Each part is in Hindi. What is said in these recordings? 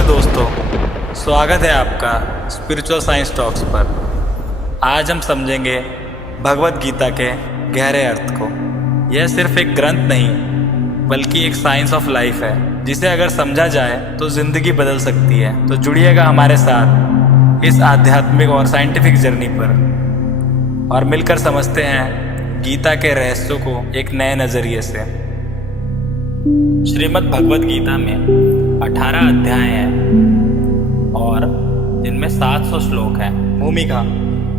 नमस्ते दोस्तों, स्वागत है आपका स्पिरिचुअल साइंस टॉक्स पर। आज हम समझेंगे भगवत गीता के गहरे अर्थ को। यह सिर्फ एक ग्रंथ नहीं बल्कि एक साइंस ऑफ लाइफ है, जिसे अगर समझा जाए तो ज़िंदगी बदल सकती है। तो जुड़िएगा हमारे साथ इस आध्यात्मिक और साइंटिफिक जर्नी पर और मिलकर समझते हैं गीता के रहस्यों को एक नए नज़रिए से। श्रीमद् भगवत गीता में 18 अध्याय हैं और जिनमें 700 श्लोक हैं। भूमिका: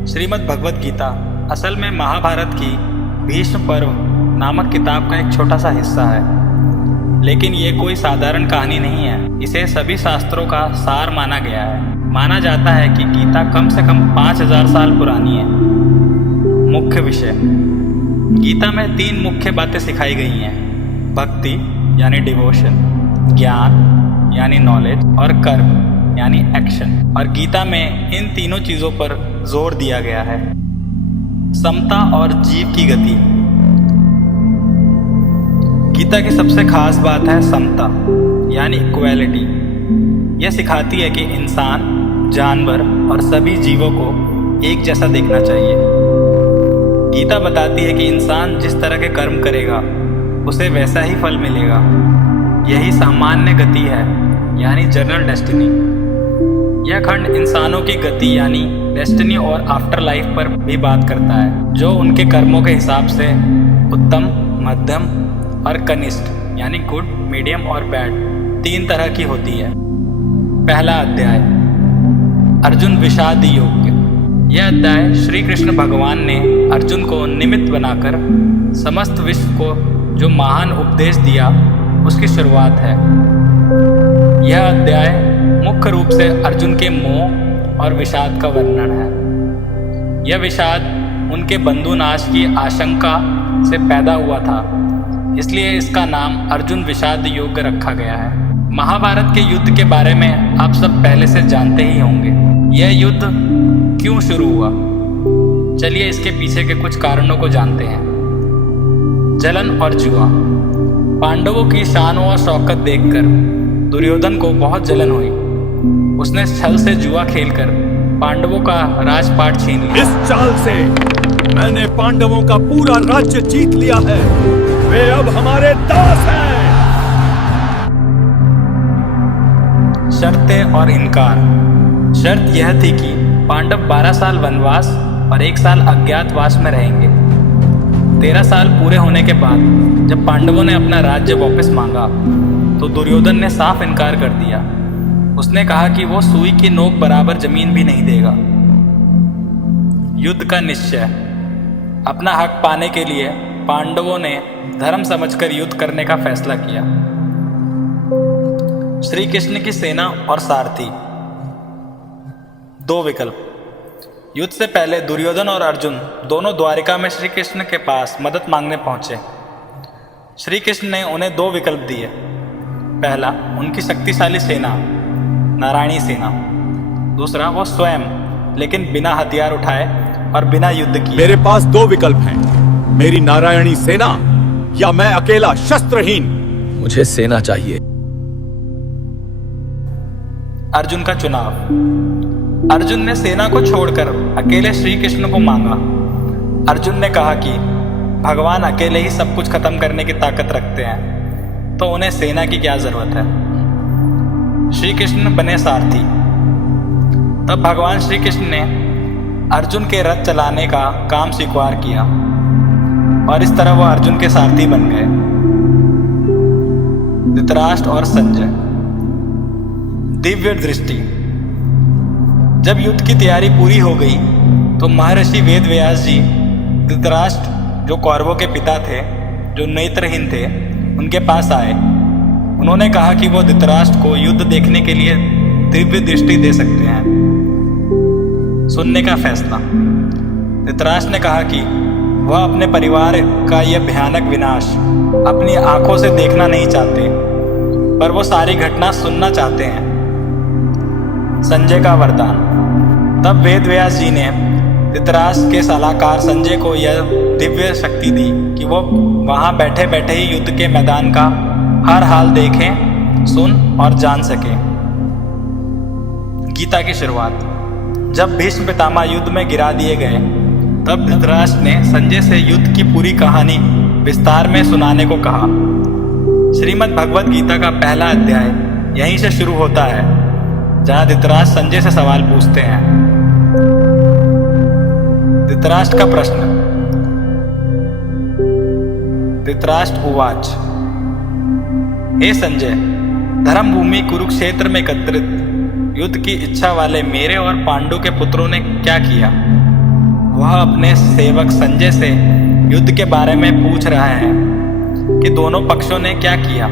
श्रीमद् भगवत गीता असल में महाभारत की भीष्म पर्व नामक किताब का एक छोटा सा हिस्सा है, लेकिन ये कोई साधारण कहानी नहीं है। इसे सभी शास्त्रों का सार माना गया है। माना जाता है कि गीता कम से कम 5000 साल पुरानी है। मुख्य विषय: गीता में 3 मुख्य बातें सिखाई गई हैं: भक्ति यानी डिवोशन, ज्ञान यानी नॉलेज और कर्म यानी एक्शन। और गीता में इन तीनों चीज़ों पर जोर दिया गया है। समता और जीव की गति: गीता की सबसे खास बात है समता यानी इक्वालिटी। यह सिखाती है कि इंसान, जानवर और सभी जीवों को एक जैसा देखना चाहिए। गीता बताती है कि इंसान जिस तरह के कर्म करेगा उसे वैसा ही फल मिलेगा। यही सामान्य गति है यानी जनरल डेस्टिनी। यह खंड इंसानों की गति यानी डेस्टिनी और आफ्टर लाइफ पर भी बात करता है, जो उनके कर्मों के हिसाब से उत्तम, मध्यम और कनिष्ठ यानी गुड, मीडियम और बैड 3 तरह की होती है। पहला अध्याय: अर्जुन विषाद योग्य। यह अध्याय श्री कृष्ण भगवान ने अर्जुन को निमित्त बनाकर समस्त विश्व को जो महान उपदेश दिया उसकी शुरुआत है। यह अध्याय मुख्य रूप से अर्जुन के मोह और विषाद का वर्णन है। यह विषाद उनके बंधुनाश की आशंका से पैदा हुआ था, इसलिए इसका नाम अर्जुन विषाद योग्य रखा गया है। महाभारत के युद्ध के बारे में आप सब पहले से जानते ही होंगे। यह युद्ध क्यों शुरू हुआ, चलिए इसके पीछे के कुछ कारणों को जानते हैं। जलन और जुआ: पांडवों की शान और शौकत देखकर दुर्योधन को बहुत जलन हुई। उसने छल से जुआ खेलकर पांडवों का राजपाट छीन लिया। इस चाल से मैंने पांडवों का पूरा राज्य जीत लिया है। वे अब हमारे दास हैं। शर्तें और इनकार: शर्त यह थी कि पांडव 12 साल वनवास और 1 साल अज्ञातवास में रहेंगे। 13 साल पूरे होने के बाद जब पांडवों ने अपना राज्य वापस मांगा तो दुर्योधन ने साफ इनकार कर दिया। उसने कहा कि वो सुई की नोक बराबर जमीन भी नहीं देगा। युद्ध का निश्चय: अपना हक पाने के लिए पांडवों ने धर्म समझकर युद्ध करने का फैसला किया। श्री कृष्ण की सेना और सारथी: 2 विकल्प। युद्ध से पहले दुर्योधन और अर्जुन दोनों द्वारिका में श्री कृष्ण के पास मदद मांगने पहुंचे। श्री कृष्ण ने उन्हें 2 विकल्प दिए। पहला, उनकी शक्तिशाली सेना, नारायणी सेना। दूसरा, वो स्वयं, लेकिन बिना हथियार उठाए और बिना युद्ध किए। मेरे पास 2 विकल्प हैं, मेरी नारायणी सेना या मैं अकेला शस्त्रहीन। मुझे सेना चाहिए। अर्जुन का चुनाव: अर्जुन ने सेना को छोड़कर अकेले श्री कृष्ण को मांगा। अर्जुन ने कहा कि भगवान अकेले ही सब कुछ खत्म करने की ताकत रखते हैं, तो उन्हें सेना की क्या जरूरत है। श्री कृष्ण बने सारथी। तब भगवान श्री कृष्ण ने अर्जुन के रथ चलाने का काम स्वीकार किया और इस तरह वो अर्जुन के सारथी बन गए। धृतराष्ट्र और संजय: दिव्य दृष्टि: जब युद्ध की तैयारी पूरी हो गई तो महर्षि वेदव्यास जी धृतराष्ट्र, जो कौरवों के पिता थे, जो नेत्रहीन थे, उनके पास आए। उन्होंने कहा कि वो धृतराष्ट्र को युद्ध देखने के लिए दिव्य दृष्टि दे सकते हैं। सुनने का फैसला: धृतराष्ट्र ने कहा कि वह अपने परिवार का यह भयानक विनाश अपनी आंखों से देखना नहीं चाहते, पर वो सारी घटना सुनना चाहते हैं। संजय का वरदान: तब वेदव्यास जी ने धृतराष्ट्र के सलाहकार संजय को यह दिव्य शक्ति दी कि वो वहां बैठे बैठे ही युद्ध के मैदान का हर हाल देखें, सुन और जान सके। गीता की शुरुआत। जब भीष्म पितामह युद्ध में गिरा दिए गए तब धृतराष्ट्र ने संजय से युद्ध की पूरी कहानी विस्तार में सुनाने को कहा। श्रीमद् भगवद गीता का पहला अध्याय यहीं से शुरू होता है, जहां धृतराष्ट्र संजय से सवाल पूछते हैं। धृतराष्ट्र का प्रश्न। धृतराष्ट्र उवाच, हे संजय, धर्म भूमि कुरुक्षेत्र में एकत्रित युद्ध की इच्छा वाले मेरे और पांडु के पुत्रों ने क्या किया? वह अपने सेवक संजय से युद्ध के बारे में पूछ रहा है कि दोनों पक्षों ने क्या किया।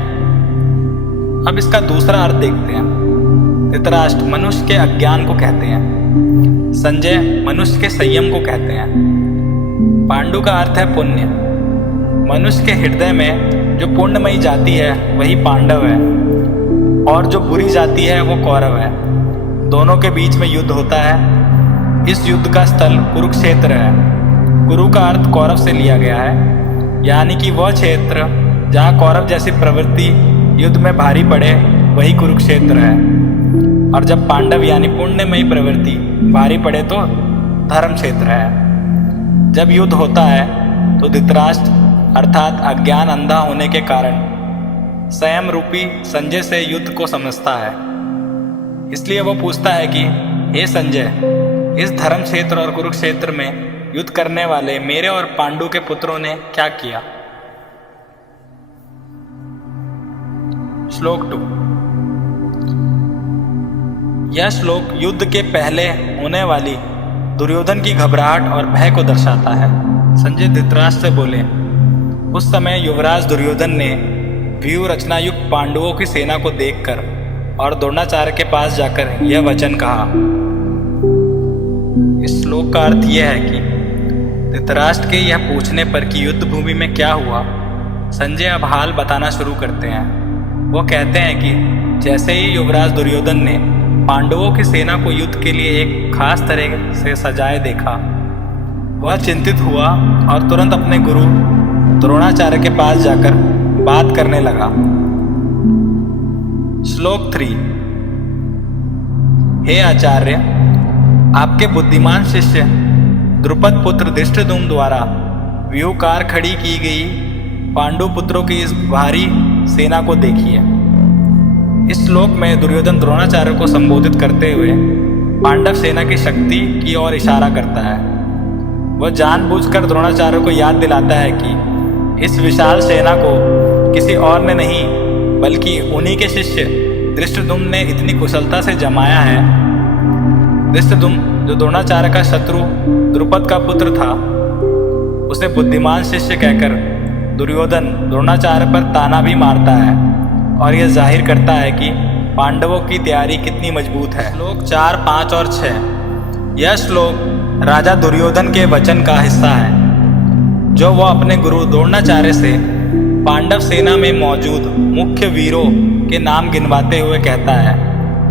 अब इसका दूसरा अर्थ देखते हैं। धृतराष्ट्र मनुष्य के अज्ञान को कहते हैं, संजय मनुष्य के संयम को कहते हैं। पांडु का अर्थ है पुण्य। मनुष्य के हृदय में जो पुण्यमयी जाति है वही पांडव है, और जो बुरी जाति है वो कौरव है। दोनों के बीच में युद्ध होता है। इस युद्ध का स्थल कुरुक्षेत्र है। कुरु का अर्थ कौरव से लिया गया है, यानी कि वह क्षेत्र जहाँ कौरव जैसी प्रवृत्ति युद्ध में भारी पड़े वही कुरुक्षेत्र है। और जब पांडव यानी पुण्यमयी प्रवृत्ति भारी पड़े तो धर्म क्षेत्र है। जब युद्ध होता है तो धृतराष्ट्र अर्थात अज्ञान अंधा होने के कारण संयम रूपी संजय से युद्ध को समझता है। इसलिए वो पूछता है कि हे संजय, इस धर्म क्षेत्र और कुरुक्षेत्र में युद्ध करने वाले मेरे और पांडु के पुत्रों ने क्या किया? श्लोक 2। यह श्लोक युद्ध के पहले होने वाली दुर्योधन की घबराहट और भय को दर्शाता है। संजय धृतराष्ट्र से बोले, उस समय युवराज दुर्योधन ने व्यूह रचना युक्त पांडवों की सेना को देखकर और द्रोणाचार्य के पास जाकर यह वचन कहा। इस श्लोक का अर्थ यह है कि धृतराष्ट्र के यह पूछने पर कि युद्ध भूमि में क्या हुआ, संजय अब हाल बताना शुरू करते हैं। वो कहते हैं कि जैसे ही युवराज दुर्योधन ने पांडवों की सेना को युद्ध के लिए एक खास तरह से सजाए देखा, वह चिंतित हुआ और तुरंत अपने गुरु द्रोणाचार्य के पास जाकर बात करने लगा। श्लोक 3। हे आचार्य, आपके बुद्धिमान शिष्य द्रुपद पुत्र धृष्टद्युम्न द्वारा व्यूहकार खड़ी की गई पांडु पुत्रों की इस भारी सेना को देखिए। इस श्लोक में दुर्योधन द्रोणाचार्य को संबोधित करते हुए पांडव सेना की शक्ति की ओर इशारा करता है। वह जानबूझकर द्रोणाचार्य को याद दिलाता है कि इस विशाल सेना को किसी और ने नहीं बल्कि उन्हीं के शिष्य धृष्टद्युम्न ने इतनी कुशलता से जमाया है। धृष्टद्युम्न जो द्रोणाचार्य का शत्रु द्रुपद का पुत्र था, उसे बुद्धिमान शिष्य कहकर दुर्योधन द्रोणाचार्य पर ताना भी मारता है और यह जाहिर करता है कि पांडवों की तैयारी कितनी मजबूत है। श्लोक 4, 5 और 6। यह श्लोक राजा दुर्योधन के वचन का हिस्सा है, जो वह अपने गुरु द्रोणाचार्य से पांडव सेना में मौजूद मुख्य वीरों के नाम गिनवाते हुए कहता है।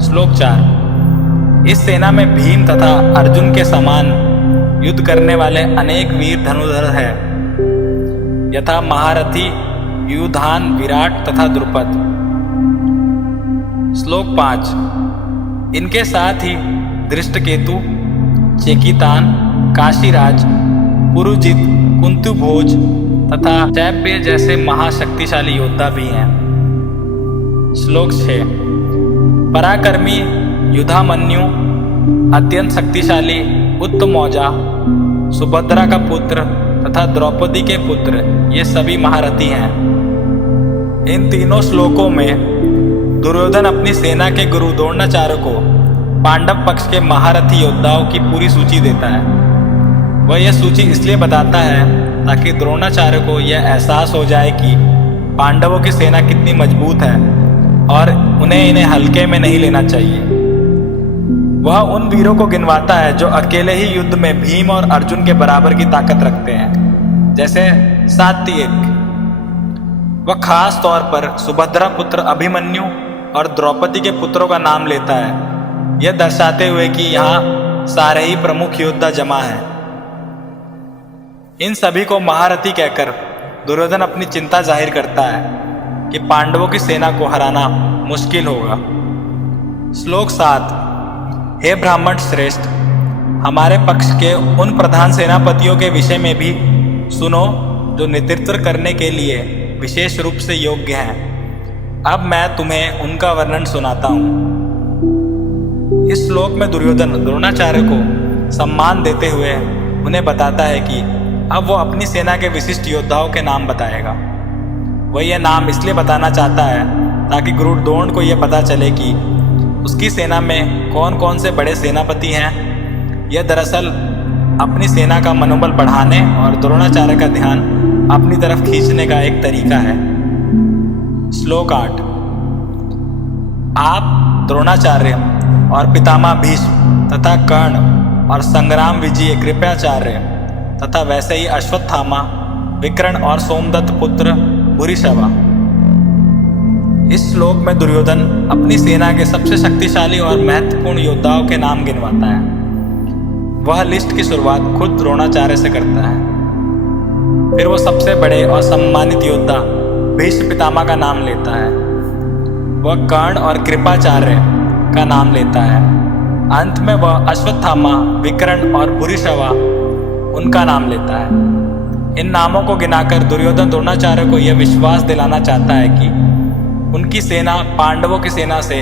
श्लोक 4। इस सेना में भीम तथा अर्जुन के समान युद्ध करने वाले अनेक वीर धनुर्धर हैं, यथा महारथी युधान, विराट तथा द्रुपद। श्लोक 5। इनके साथ ही धृष्टकेतु, चेकितान, काशीराज, पुरुजित, कुंतुभोज तथा चैप्य जैसे महाशक्तिशाली योद्धा भी हैं। श्लोक 6। पराक्रमी युधामन्यु, अत्यंत शक्तिशाली उत्तमौजा, सुभद्रा का पुत्र तथा द्रौपदी के पुत्र, ये सभी महारथी हैं। इन तीनों श्लोकों में दुर्योधन अपनी सेना के गुरु द्रोणाचार्य को पांडव पक्ष के महारथी योद्धाओं की पूरी सूची देता है। वह यह सूची इसलिए बताता है ताकि द्रोणाचार्य को यह एहसास हो जाए कि पांडवों की सेना कितनी मजबूत है और इन्हें हल्के में नहीं लेना चाहिए। वह उन वीरों को गिनवाता है जो अकेले ही युद्ध में भीम और अर्जुन के बराबर की ताकत रखते हैं, जैसे सात्विक। वह खास तौर पर सुभद्रा पुत्र अभिमन्यु और द्रौपदी के पुत्रों का नाम लेता है, यह दर्शाते हुए कि यहाँ सारे ही प्रमुख योद्धा जमा हैं। इन सभी को महारथी कहकर दुर्योधन अपनी चिंता जाहिर करता है कि पांडवों की सेना को हराना मुश्किल होगा। श्लोक 7। हे ब्राह्मण श्रेष्ठ, हमारे पक्ष के उन प्रधान सेनापतियों के विषय में भी सुनो जो नेतृत्व करने के लिए विशेष रूप से योग्य हैं। अब मैं तुम्हें उनका वर्णन सुनाता हूँ। इस श्लोक में दुर्योधन द्रोणाचार्य को सम्मान देते हुए उन्हें बताता है कि अब वो अपनी सेना के विशिष्ट योद्धाओं के नाम बताएगा। वह यह नाम इसलिए बताना चाहता है ताकि गुरु द्रोण को यह पता चले कि उसकी सेना में कौन कौन से बड़े सेनापति हैं। यह दरअसल अपनी सेना का मनोबल बढ़ाने और द्रोणाचार्य का ध्यान अपनी तरफ खींचने का एक तरीका है। श्लोक 8। आप द्रोणाचार्य और पितामह भीष्म तथा कर्ण और संग्राम विजय कृपाचार्य तथा वैसे ही अश्वत्थामा, विकर्ण और सोमदत्त पुत्र भूरिश्रवा। इस श्लोक में दुर्योधन अपनी सेना के सबसे शक्तिशाली और महत्वपूर्ण योद्धाओं के नाम गिनवाता है। वह लिस्ट की शुरुआत खुद द्रोणाचार्य से करता है। फिर वो सबसे बड़े और सम्मानित योद्धा भीष्म पितामह का नाम लेता है। वह कर्ण और कृपाचार्य का नाम लेता है। अंत में वह अश्वत्थामा, विकर्ण और भूरिश्रवा उनका नाम लेता है। इन नामों को गिनाकर दुर्योधन द्रोणाचार्य को यह विश्वास दिलाना चाहता है कि उनकी सेना पांडवों की सेना से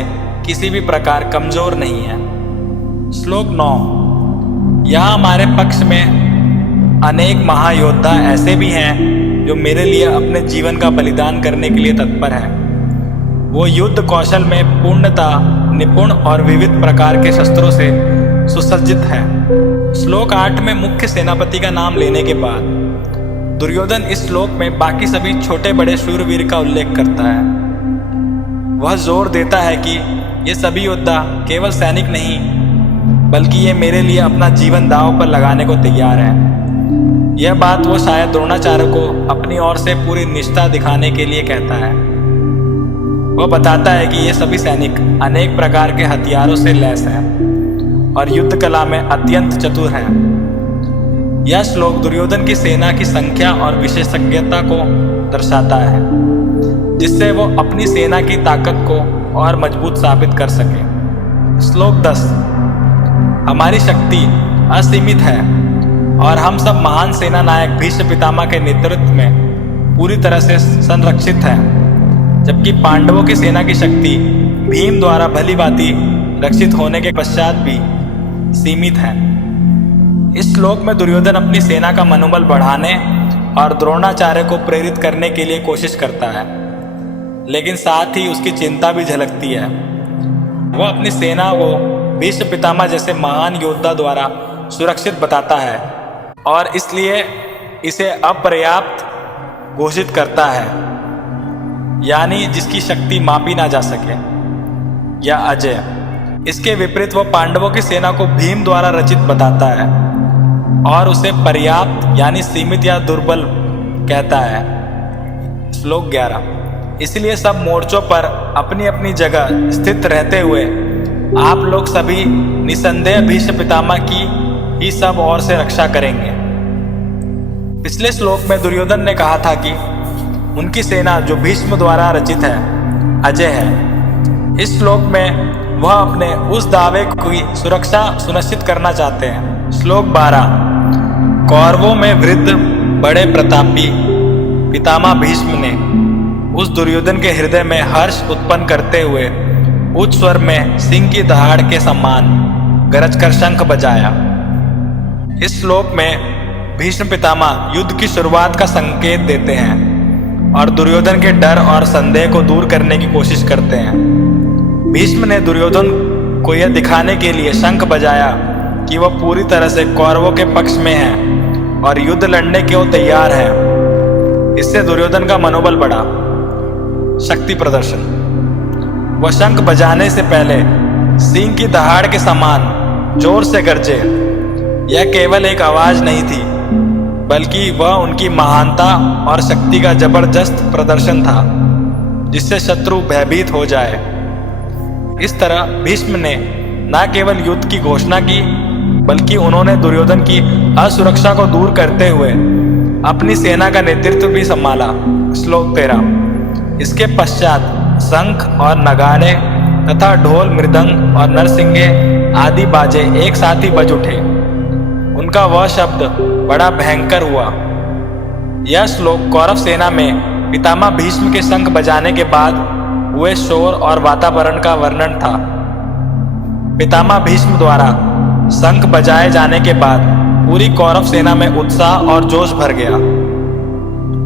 किसी भी प्रकार कमजोर नहीं है। श्लोक 9। यहाँ हमारे पक्ष में अनेक महायोद्धा ऐसे भी हैं जो मेरे लिए अपने जीवन का बलिदान करने के लिए तत्पर हैं। वो युद्ध कौशल में पूर्णतः निपुण और विविध प्रकार के शस्त्रों से सुसज्जित है। श्लोक 8 में मुख्य सेनापति का नाम लेने के बाद दुर्योधन इस श्लोक में बाकी सभी छोटे बड़े शूरवीर का उल्लेख करता है। वह जोर देता है कि ये सभी योद्धा केवल सैनिक नहीं बल्कि ये मेरे लिए अपना जीवन दांव पर लगाने को तैयार हैं। यह बात वो शायद द्रोणाचार्य को अपनी ओर से पूरी निष्ठा दिखाने के लिए कहता है। वह बताता है कि ये सभी सैनिक अनेक प्रकार के हथियारों से लैस हैं और युद्ध कला में अत्यंत चतुर हैं। यह श्लोक दुर्योधन की सेना की संख्या और विशेषज्ञता को दर्शाता है, जिससे वो अपनी सेना की ताकत को और मजबूत साबित कर सके। श्लोक 10। हमारी शक्ति असीमित है और हम सब महान सेना नायक भीष्म पितामह के नेतृत्व में पूरी तरह से संरक्षित हैं, जबकि पांडवों की सेना की शक्ति भीम द्वारा भली भांति रक्षित होने के पश्चात भी सीमित है। इस श्लोक में दुर्योधन अपनी सेना का मनोबल बढ़ाने और द्रोणाचार्य को प्रेरित करने के लिए कोशिश करता है, लेकिन साथ ही उसकी चिंता भी झलकती है। वह अपनी सेना को भीष्म पितामह जैसे महान योद्धा द्वारा सुरक्षित बताता है और इसलिए इसे अपर्याप्त घोषित करता है, यानी जिसकी शक्ति मापी ना जा सके या अजय। इसके विपरीत वह पांडवों की सेना को भीम द्वारा रचित बताता है और उसे पर्याप्त यानी सीमित या दुर्बल कहता है। श्लोक 11। इसलिए सब मोर्चों पर अपनी अपनी जगह स्थित रहते हुए आप लोग सभी निसंदेह भीष्म पितामह की ही सब ओर से रक्षा करेंगे। पिछले श्लोक में दुर्योधन ने कहा था कि उनकी सेना जो भीष्म द्वारा रचित है अजय है। इस श्लोक में वह अपने उस दावे की सुरक्षा सुनिश्चित करना चाहते हैं। श्लोक 12। कौरवों में वृद्ध बड़े प्रतापी पितामह भीष्म ने उस दुर्योधन के हृदय में हर्ष उत्पन्न करते हुए उच्च स्वर में सिंह की दहाड़ के समान गरजकर शंख बजाया। इस श्लोक में भीष्म पितामह युद्ध की शुरुआत का संकेत देते हैं और दुर्योधन के डर और संदेह को दूर करने की कोशिश करते हैं। भीष्म ने दुर्योधन को यह दिखाने के लिए शंख बजाया कि वह पूरी तरह से कौरवों के पक्ष में है और युद्ध लड़ने के वो तैयार है। इससे दुर्योधन का मनोबल बढ़ा। शक्ति प्रदर्शन। वह शंख बजाने से पहले सिंह की दहाड़ के समान जोर से गरजे। यह केवल एक आवाज नहीं थी बल्कि वह उनकी महानता और शक्ति का जबरदस्त प्रदर्शन था, जिससे शत्रु भयभीत हो जाए। इस तरह भीष्म ने न केवल युद्ध की घोषणा की बल्कि उन्होंने दुर्योधन की असुरक्षा को दूर करते हुए अपनी सेना का नेतृत्व भी संभाला। श्लोक 13। इसके पश्चात शंख और नगाड़े तथा ढोल, मृदंग और नरसिंगे आदि बाजे एक साथ ही बज उठे। उनका वह शब्द बड़ा भयंकर हुआ। यह श्लोक कौरव सेना में पितामह भीष्म के शंख बजाने के बाद हुए शोर और वातावरण का वर्णन था। पितामह भीष्म द्वारा शंख बजाए जाने के बाद पूरी कौरव सेना में उत्साह और जोश भर गया।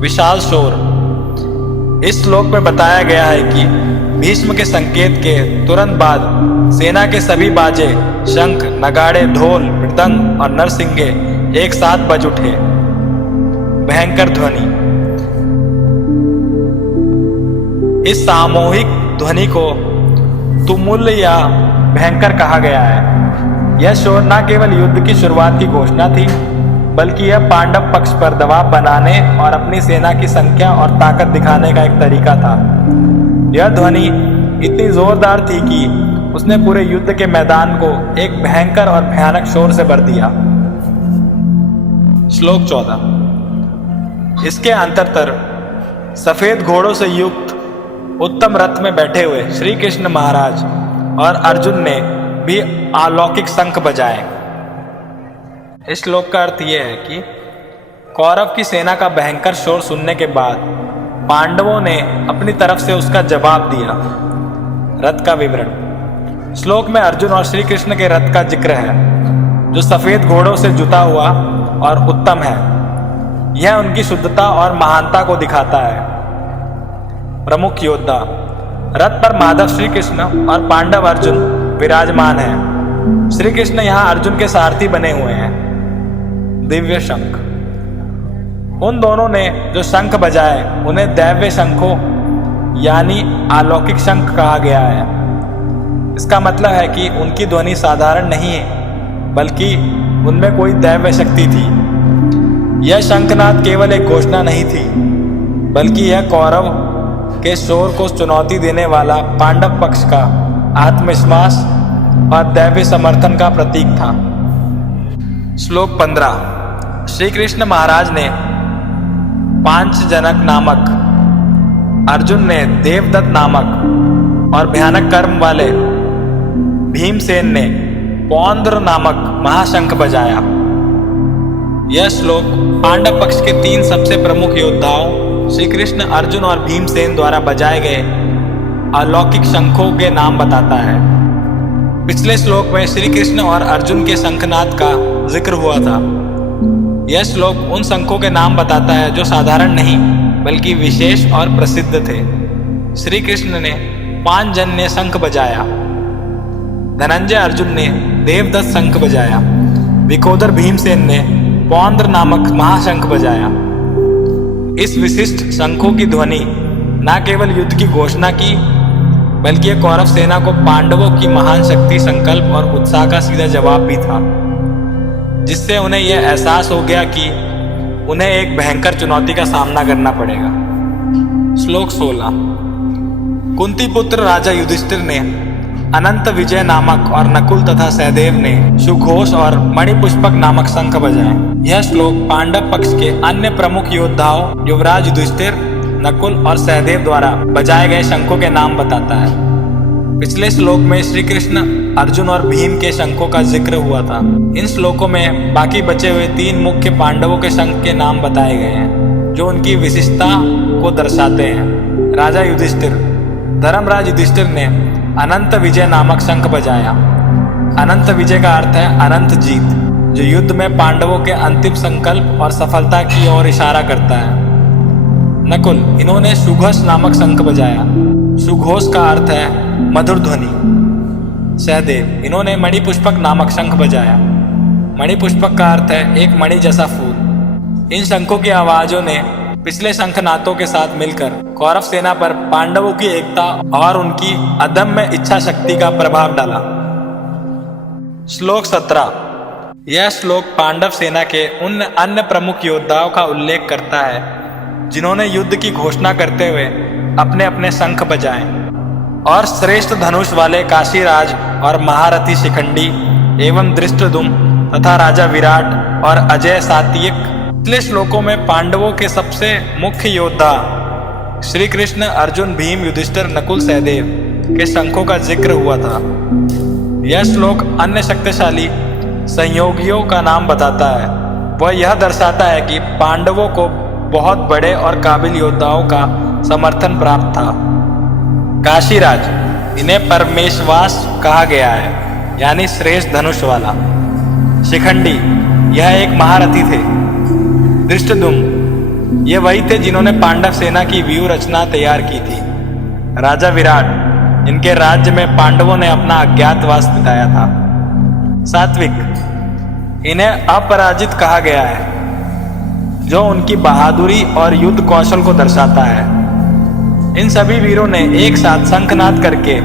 विशाल शोर। इस श्लोक में बताया गया है कि भीष्म के संकेत के तुरंत बाद सेना के सभी बाजे, शंख, नगाड़े, ढोल, मृदंग और नरसिंगे एक साथ बज उठे। भयंकर ध्वनि। इस सामूहिक ध्वनि को तुमुल या भयंकर कहा गया है। यह शोर न केवल युद्ध की शुरुआत की घोषणा थी, बल्कि यह पांडव पक्ष पर दबाव बनाने और अपनी सेना की संख्या और ताकत दिखाने का एक तरीका था। यह ध्वनि इतनी जोरदार थी कि उसने पूरे युद्ध के मैदान को एक भयंकर और भयानक शोर से भर दिया। श्लोक 14। इसके अंतर्तर सफेद घोड़ों से युक्त उत्तम रथ में बैठे हुए श्री कृष्ण महाराज और अर्जुन ने भी अलौकिक शंख बजाए। इस श्लोक का अर्थ यह है कि कौरव की सेना का भयंकर शोर सुनने के बाद पांडवों ने अपनी तरफ से उसका जवाब दिया। रथ का विवरण। श्लोक में अर्जुन और श्री कृष्ण के रथ का जिक्र है, जो सफेद घोड़ों से जुता हुआ और उत्तम है। यह उनकी शुद्धता और महानता को दिखाता है। प्रमुख योद्धा। रथ पर माधव श्री कृष्ण और पांडव अर्जुन विराजमान हैं। श्री कृष्ण यहाँ अर्जुन के सारथी बने हुए हैं। दिव्य शंख। उन दोनों ने जो शंख बजाए उन्हें दैव्य शंखों यानी अलौकिक शंख कहा गया है। इसका मतलब है कि उनकी ध्वनि साधारण नहीं है, बल्कि उनमें कोई दैव्य शक्ति थी। यह शंखनाद केवल एक घोषणा नहीं थी, बल्कि यह कौरव के शोर को चुनौती देने वाला पांडव पक्ष का आत्मविश्वास और दैव्य समर्थन का प्रतीक था। श्लोक 15। श्री कृष्ण महाराज ने पांचजनक नामक, अर्जुन ने देवदत्त नामक और भयानक कर्म वाले भीमसेन ने पौंद्र नामक महाशंख बजाया। यह श्लोक पांडव पक्ष के 3 सबसे प्रमुख योद्धाओं श्री कृष्ण, अर्जुन और भीमसेन द्वारा बजाए गए अलौकिक शंखों के नाम बताता है। पिछले श्लोक में श्री कृष्ण और अर्जुन के शंखनाद का जिक्र हुआ था। यह श्लोक उन शंखों के नाम बताता है जो साधारण नहीं बल्कि विशेष और प्रसिद्ध थे। श्री कृष्ण ने पांचजन्य शंख बजाया। धनंजय अर्जुन ने देवदत्त शंख बजाया। विकोदर भीमसेन ने पौंद्र नामक महाशंख बजाया। इस विशिष्ट शंखों की ध्वनि न केवल युद्ध की घोषणा की, बल्कि यह कौरव सेना को पांडवों की महान शक्ति, संकल्प और उत्साह का सीधा जवाब भी था, जिससे उन्हें यह एहसास हो गया कि उन्हें एक भयंकर चुनौती का सामना करना पड़ेगा। श्लोक 16। कुंती पुत्र राजा युधिष्ठिर ने अनंत विजय नामक और नकुल तथा सहदेव ने सुघोष और मणिपुष्पक नामक शंख बजाए। यह श्लोक पांडव पक्ष के अन्य प्रमुख योद्धाओं युवराज युधिष्ठिर, नकुल और सहदेव द्वारा बजाए गए शंखों के नाम बताता है। पिछले श्लोक में श्री कृष्ण, अर्जुन और भीम के शंखों का जिक्र हुआ था। इन श्लोकों में बाकी बचे हुए 3 मुख्य पांडवों के शंख के नाम बताए गए हैं, जो उनकी विशिष्टता को दर्शाते हैं। राजा युधिष्ठिर। धर्मराज युधिष्ठिर ने अनंत विजय नामक शंख बजाया। अनंत विजय का अर्थ है अनंत जीत, जो युद्ध में पांडवों के अंतिम संकल्प और सफलता की ओर इशारा करता है। नकुल। इन्होंने सुघोष नामक शंख बजाया। सुघोष का अर्थ है मधुर ध्वनि। सहदेव। इन्होंने मणिपुष्पक नामक शंख बजाया। मणिपुष्पक का अर्थ है एक मणि जैसा फूल। इन शंखों की आवाजों ने पिछले शंखनादों के साथ मिलकर कौरव सेना पर पांडवों की एकता और उनकी अदम्य इच्छा शक्ति का प्रभाव डाला। श्लोक 17। यह श्लोक पांडव सेना के उन अन्य प्रमुख योद्धाओं का उल्लेख करता है जिन्होंने युद्ध की घोषणा करते हुए अपने अपने शंख बजाए और श्रेष्ठ धनुष वाले काशीराज और महारथी शिखंडी एवं धृष्टद्युम्न तथा राजा विराट और अजय सात्यक। पिछले श्लोकों में पांडवों के सबसे मुख्य योद्धा श्री कृष्ण, अर्जुन, भीम, युधिष्ठिर, नकुल, सहदेव के शंखों का जिक्र हुआ था। यह श्लोक अन्य शक्तिशाली संयोगियों का नाम बताता है। वह यह दर्शाता है कि पांडवों को बहुत बड़े और काबिल योद्धाओं का समर्थन प्राप्त था। काशीराज, इन्हें परमेशवास कहा गया है, यानी श्रेष्ठ धनुष वाला। शिखंडी, यह एक महारथी थे। धृष्टद्युम्न, ये वही थे जिन्होंने पांडव सेना की व्यूह रचना तैयार की थी। राजा विराट, इनके राज्य में पांडवों ने अपना अज्ञातवास बिताया था। सात्विक, इन्हें अपराजित कहा गया है, जो उनकी बहादुरी और युद्ध कौशल को दर्शाता है। इन सभी वीरों ने एक साथ शंखनाद करके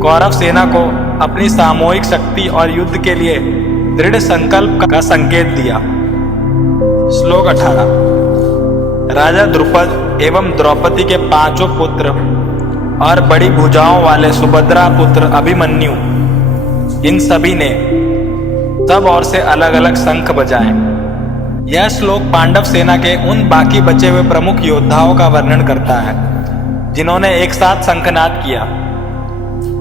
कौरव सेना को अपनी सामूहिक शक्ति और युद्ध के लिए दृढ़ संकल्प का संकेत दिया। श्लोक 18। राजा द्रुपद एवं द्रौपदी के 5 पुत्र और बड़ी भुजाओं वाले सुभद्रा पुत्र अभिमन्यु, इन सभी ने सब ओर से अलग अलग शंख बजाए। यह श्लोक पांडव सेना के उन बाकी बचे हुए प्रमुख योद्धाओं का वर्णन करता है जिन्होंने एक साथ शंखनाद किया,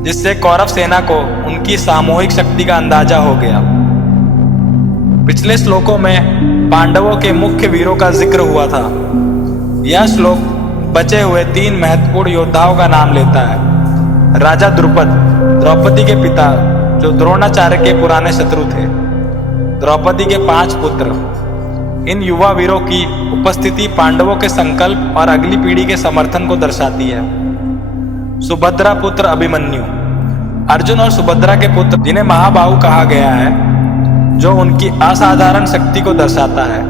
जिससे कौरव सेना को उनकी सामूहिक शक्ति का अंदाजा हो गया। पिछले श्लोकों में पांडवों के मुख्य वीरों का जिक्र हुआ था। यह श्लोक बचे हुए 3 महत्वपूर्ण योद्धाओं का नाम लेता है। राजा द्रुपद, द्रौपदी के पिता, जो द्रोणाचार्य के पुराने शत्रु थे। द्रौपदी के 5 पुत्र। इन युवा वीरों की उपस्थिति पांडवों के संकल्प और अगली पीढ़ी के समर्थन को दर्शाती है। सुभद्रा पुत्र अभिमन्यु, अर्जुन और सुभद्रा के पुत्र, जिन्हें महाबाहु कहा गया है, जो उनकी असाधारण शक्ति को दर्शाता है।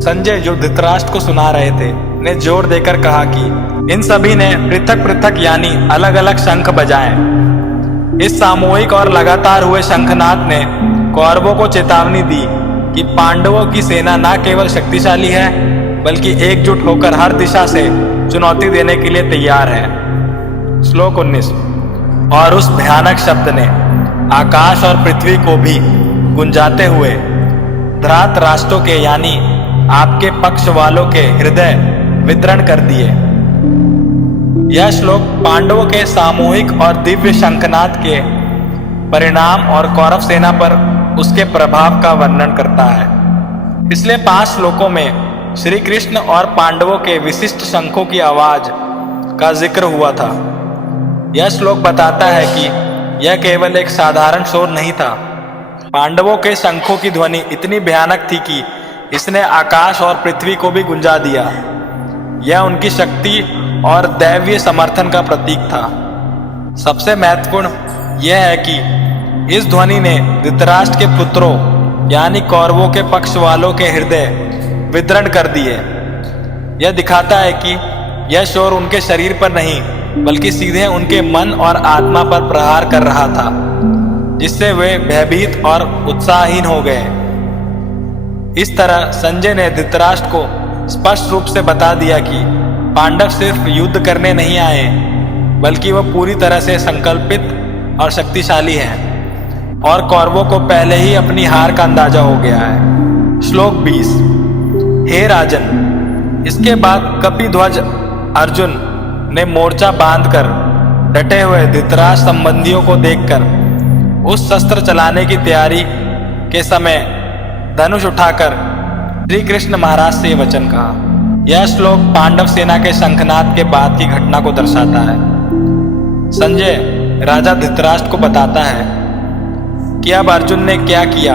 संजय, जो धृतराष्ट्र को सुना रहे थे, ने जोर देकर कहा कि इन सभी ने पृथक पृथक यानी अलग अलग शंख बजाए। इस सामूहिक और लगातार हुए शंखनाद ने कौरवों को चेतावनी दी कि पांडवों की सेना न केवल शक्तिशाली है, बल्कि एकजुट होकर हर दिशा से चुनौती देने के लिए तैयार है। श्लोक 19। और उस भयानक शब्द ने आकाश और पृथ्वी को भी गुंजाते हुए धृतराष्ट्र के यानी आपके पक्ष वालों के हृदय वितरण कर दिए। यह श्लोक पांडवों के सामूहिक और दिव्य शंखनाद के परिणाम और कौरव सेना पर उसके प्रभाव का वर्णन करता है। पिछले 5 श्लोकों में श्री कृष्ण और पांडवों के विशिष्ट शंखों की आवाज का जिक्र हुआ था। यह श्लोक बताता है कि यह केवल एक साधारण शोर नहीं था। पांडवों के शंखों की ध्वनि इतनी भयानक थी कि इसने आकाश और पृथ्वी को भी गुंजा दिया। यह उनकी शक्ति और दैवीय समर्थन का प्रतीक था। सबसे महत्वपूर्ण यह है कि इस ध्वनि ने धृतराष्ट्र के पुत्रों यानी कौरवों के पक्ष वालों के हृदय विदृढ़ कर दिए। यह दिखाता है कि यह शोर उनके शरीर पर नहीं, बल्कि सीधे उनके मन और आत्मा पर प्रहार कर रहा था, जिससे वे भयभीत और उत्साहहीन हो गए। इस तरह संजय ने धृतराष्ट्र को स्पष्ट रूप से बता दिया कि पांडव सिर्फ युद्ध करने नहीं आए, बल्कि वह पूरी तरह से संकल्पित और शक्तिशाली हैं, और कौरवों को पहले ही अपनी हार का अंदाजा हो गया है। श्लोक 20। हे राजन, इसके बाद कपिध्वज अर्जुन ने मोर्चा बांधकर डटे हुए धृतराष्ट्र संबंधियों को देखकर उस शस्त्र चलाने की तैयारी के समय धनुष उठाकर श्री कृष्ण महाराज से वचन कहा। यह श्लोक पांडव सेना के शंखनाद के बाद की घटना को दर्शाता है। संजय राजा धृतराष्ट्र को बताता है कि अब अर्जुन ने क्या किया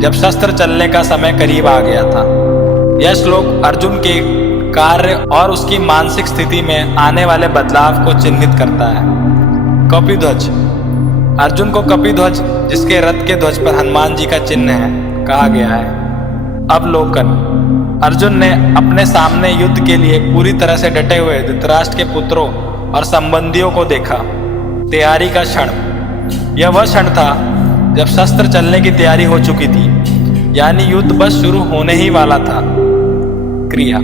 जब शस्त्र चलने का समय करीब आ गया था। यह श्लोक अर्जुन के कार्य और उसकी मानसिक स्थिति में आने वाले बदलाव को चिन्हित करता है। कपिध्वज, अर्जुन को कपिध्वज, जिसके रथ के ध्वज पर हनुमान जी का चिन्ह है, कहा गया है। अवलोकन, अर्जुन ने अपने सामने युद्ध के लिए पूरी तरह से डटे हुए धृतराष्ट्र के पुत्रों और संबंधियों को देखा। तैयारी का क्षण, यह वह क्षण था जब शस्त्र चलने की तैयारी हो चुकी थी, यानी युद्ध बस शुरू होने ही वाला था। क्रिया,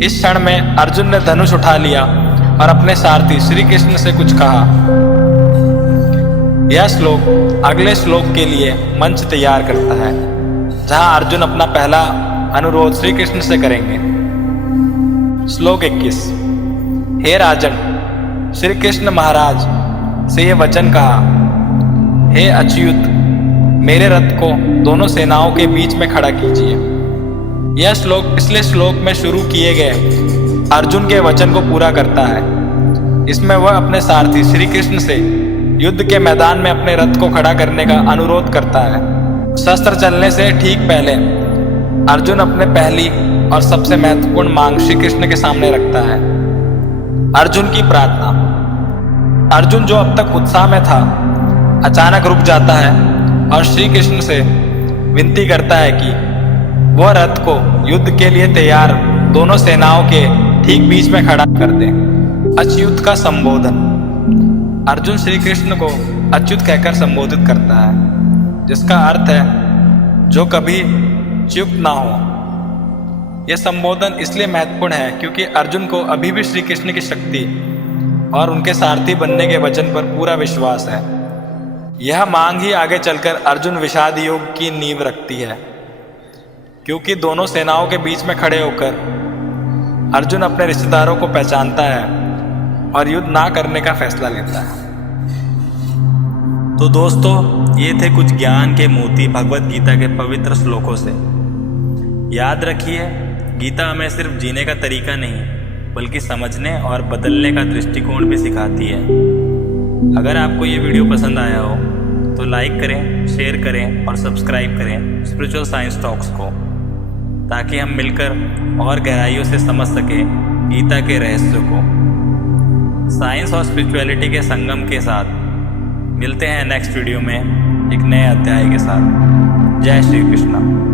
इस क्षण में अर्जुन ने धनुष उठा लिया और अपने सारथी श्री कृष्ण से कुछ कहा। यह श्लोक अगले श्लोक के लिए मंच तैयार करता है, जहां अर्जुन अपना पहला अनुरोध श्री कृष्ण से करेंगे। श्लोक 21। हे राजन, श्री कृष्ण महाराज से ये वचन कहा, हे अच्युत, मेरे रथ को दोनों सेनाओं के बीच में खड़ा कीजिए। यह श्लोक पिछले श्लोक में शुरू किए गए अर्जुन के वचन को पूरा करता है। इसमें वह अपने सारथी श्री कृष्ण से युद्ध के मैदान में अपने रथ को खड़ा करने का अनुरोध करता है। शस्त्र चलने से ठीक पहले अर्जुन अपने पहली और सबसे महत्वपूर्ण मांग श्री कृष्ण के सामने रखता है। अर्जुन की प्रार्थना। अर्जुन, जो अब तक उत्साह में था, अचानक रुक जाता है और श्री कृष्ण से विनती करता है कि वह रथ को युद्ध के लिए तैयार दोनों सेनाओं के ठीक बीच में खड़ा कर दे। अच्युत का संबोधन। अर्जुन श्री कृष्ण को अच्युत कहकर संबोधित करता है, जिसका अर्थ है जो कभी चुप ना हो। यह संबोधन इसलिए महत्वपूर्ण है क्योंकि अर्जुन को अभी भी श्री कृष्ण की शक्ति और उनके सारथी बनने के वचन पर पूरा विश्वास है। यह मांग ही आगे चलकर अर्जुन विषाद योग की नींव रखती है, क्योंकि दोनों सेनाओं के बीच में खड़े होकर अर्जुन अपने रिश्तेदारों को पहचानता है और युद्ध ना करने का फैसला लेता है। तो दोस्तों, ये थे कुछ ज्ञान के मोती भगवत गीता के पवित्र श्लोकों से। याद रखिए, गीता हमें सिर्फ जीने का तरीका नहीं बल्कि समझने और बदलने का दृष्टिकोण भी सिखाती है। अगर आपको ये वीडियो पसंद आया हो तो लाइक करें, शेयर करें और सब्सक्राइब करें स्पिरिचुअल साइंस टॉक्स को, ताकि हम मिलकर और गहराइयों से समझ सकें गीता के रहस्यों को। साइंस और स्पिरिचुअलिटी के संगम के साथ मिलते हैं नेक्स्ट वीडियो में एक नए अध्याय के साथ। जय श्री कृष्णा।